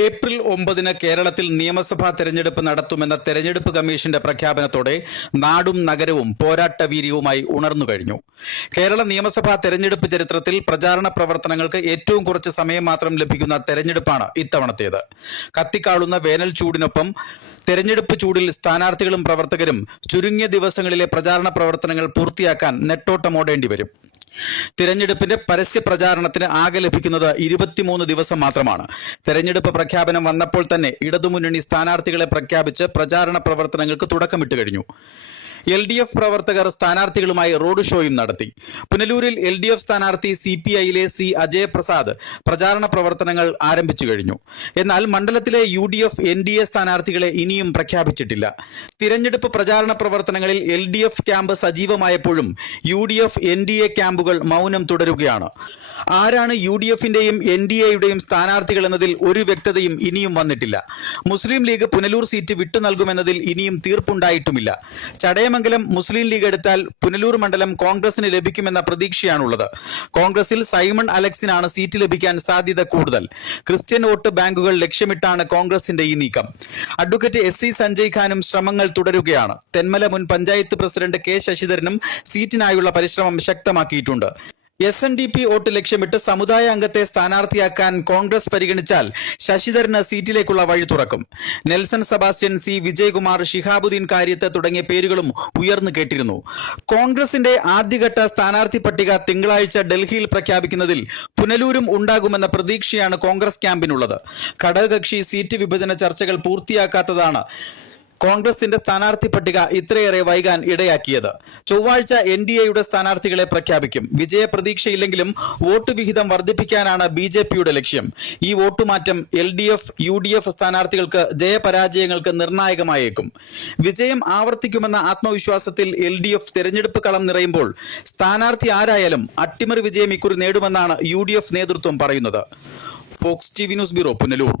April 9 കേരളത്തിൽ നിയമസഭാ തെരഞ്ഞെടുപ്പ് നടത്തുമെന്ന തെരഞ്ഞെടുപ്പ് കമ്മീഷന്റെ പ്രഖ്യാപനത്തോടെ നാടും നഗരവും പോരാട്ടവീര്യവുമായി ഉണർന്നു കഴിഞ്ഞു. കേരള നിയമസഭാ തെരഞ്ഞെടുപ്പ് ചരിത്രത്തിൽ പ്രചാരണ പ്രവർത്തനങ്ങൾക്ക് ഏറ്റവും കുറച്ച് സമയം മാത്രം ലഭിക്കുന്ന തെരഞ്ഞെടുപ്പാണ് ഇത്തവണത്തേത്. കത്തിക്കാളുന്ന വേനൽ ചൂടിനൊപ്പം തെരഞ്ഞെടുപ്പ് ചൂടിൽ സ്ഥാനാർത്ഥികളും പ്രവർത്തകരും ചുരുങ്ങിയ ദിവസങ്ങളിലെ പ്രചാരണ പ്രവർത്തനങ്ങൾ പൂർത്തിയാക്കാൻ നെട്ടോട്ടമോടേണ്ടി വരും. തിരഞ്ഞെടുപ്പിന്റെ പരസ്യ പ്രചാരണത്തിന് ആകെ ലഭിക്കുന്നത് 23 ദിവസം മാത്രമാണ്. തെരഞ്ഞെടുപ്പ് പ്രഖ്യാപനം വന്നപ്പോൾ തന്നെ ഇടതുമുന്നണി സ്ഥാനാർത്ഥികളെ പ്രഖ്യാപിച്ച് പ്രചാരണ പ്രവർത്തനങ്ങൾക്ക് തുടക്കമിട്ട് കഴിഞ്ഞു. LDF പ്രവർത്തകർ സ്ഥാനാർത്ഥികളുമായി റോഡ് ഷോയും നടത്തി. പുനലൂരിൽ LDF സ്ഥാനാർത്ഥി CPIയിലെ C അജയപ്രസാദ് പ്രചാരണ പ്രവർത്തനങ്ങൾ ആരംഭിച്ചു കഴിഞ്ഞു. എന്നാൽ മണ്ഡലത്തിലെ UDF NDA സ്ഥാനാർത്ഥികളെ ഇനിയും പ്രഖ്യാപിച്ചിട്ടില്ല. തിരഞ്ഞെടുപ്പ് പ്രചാരണ പ്രവർത്തനങ്ങളിൽ LDF ക്യാമ്പ് സജീവമായപ്പോഴും UDF NDA ക്യാമ്പുകൾ മൗനം തുടരുകയാണ്. ആരാണ് UDFന്റെയും NDAയുടെയും സ്ഥാനാർത്ഥികൾ എന്നതിൽ ഒരു വ്യക്തതയും ഇനിയും വന്നിട്ടില്ല. മുസ്ലിം ലീഗ് പുനലൂർ സീറ്റ് വിട്ടു നൽകുമെന്നതിൽ ഇനിയും തീർപ്പുണ്ടായിട്ടുമില്ല. ചടയമംഗലം മുസ്ലിം ലീഗ് എടുത്താൽ പുനലൂർ മണ്ഡലം കോൺഗ്രസിന് ലഭിക്കുമെന്ന പ്രതീക്ഷയാണുള്ളത്. കോൺഗ്രസിൽ സൈമൺ അലക്സിനാണ് സീറ്റ് ലഭിക്കാൻ സാധ്യത കൂടുതൽ. ക്രിസ്ത്യൻ വോട്ട് ബാങ്കുകൾ ലക്ഷ്യമിട്ടാണ് കോൺഗ്രസിന്റെ ഈ നീക്കം. അഡ്വക്കേറ്റ് SC സഞ്ജയ് ഖാനും ശ്രമങ്ങൾ തുടരുകയാണ്. തെന്മല മുൻ പഞ്ചായത്ത് പ്രസിഡന്റ് K ശശിധരനും സീറ്റിനായുള്ള പരിശ്രമം ശക്തമാക്കിയിട്ടുണ്ട്. SNDP വോട്ട് ലക്ഷ്യമിട്ട് സമുദായ അംഗത്തെ സ്ഥാനാർത്ഥിയാക്കാൻ കോൺഗ്രസ് പരിഗണിച്ചാൽ ശശിധരന് സീറ്റിലേക്കുള്ള വഴി തുറക്കും. നെൽസൺ സെബാസ്റ്റ്യൻ, C വിജയകുമാർ, ഷിഹാബുദ്ദീൻ കാര്യത്ത് തുടങ്ങിയ പേരുകളും ഉയർന്നു കേട്ടിരുന്നു. കോൺഗ്രസിന്റെ ആദ്യഘട്ട സ്ഥാനാർത്ഥി പട്ടിക തിങ്കളാഴ്ച ഡൽഹിയിൽ പ്രഖ്യാപിക്കുന്നതിൽ പുനലൂരും ഉണ്ടാകുമെന്ന പ്രതീക്ഷയാണ് കോൺഗ്രസ് ക്യാമ്പിനുള്ളത്. ഘടകകക്ഷി സീറ്റ് വിഭജന ചർച്ചകൾ പൂർത്തിയാക്കാത്തതാണ് കോൺഗ്രസിന്റെ സ്ഥാനാർത്ഥി പട്ടിക ഇത്രയേറെ വൈകാൻ ഇടയാക്കിയത്. ചൊവ്വാഴ്ച NDAയുടെ സ്ഥാനാർത്ഥികളെ പ്രഖ്യാപിക്കും. വിജയപ്രതീക്ഷയില്ലെങ്കിലും വോട്ട് വിഹിതം വർദ്ധിപ്പിക്കാനാണ് BJPയുടെ ലക്ഷ്യം. ഈ വോട്ടുമാറ്റം LDF UDF സ്ഥാനാർത്ഥികൾക്ക് ജയപരാജയങ്ങൾക്ക് നിർണായകമായേക്കും. വിജയം ആവർത്തിക്കുമെന്ന ആത്മവിശ്വാസത്തിൽ LDF തെരഞ്ഞെടുപ്പ് കളം നിറയുമ്പോൾ സ്ഥാനാർത്ഥി ആരായാലും അട്ടിമറി വിജയം ഇക്കുറി നേടുമെന്നാണ് UDF നേതൃത്വം പറയുന്നത്. Fox TV news bureau, Punalur.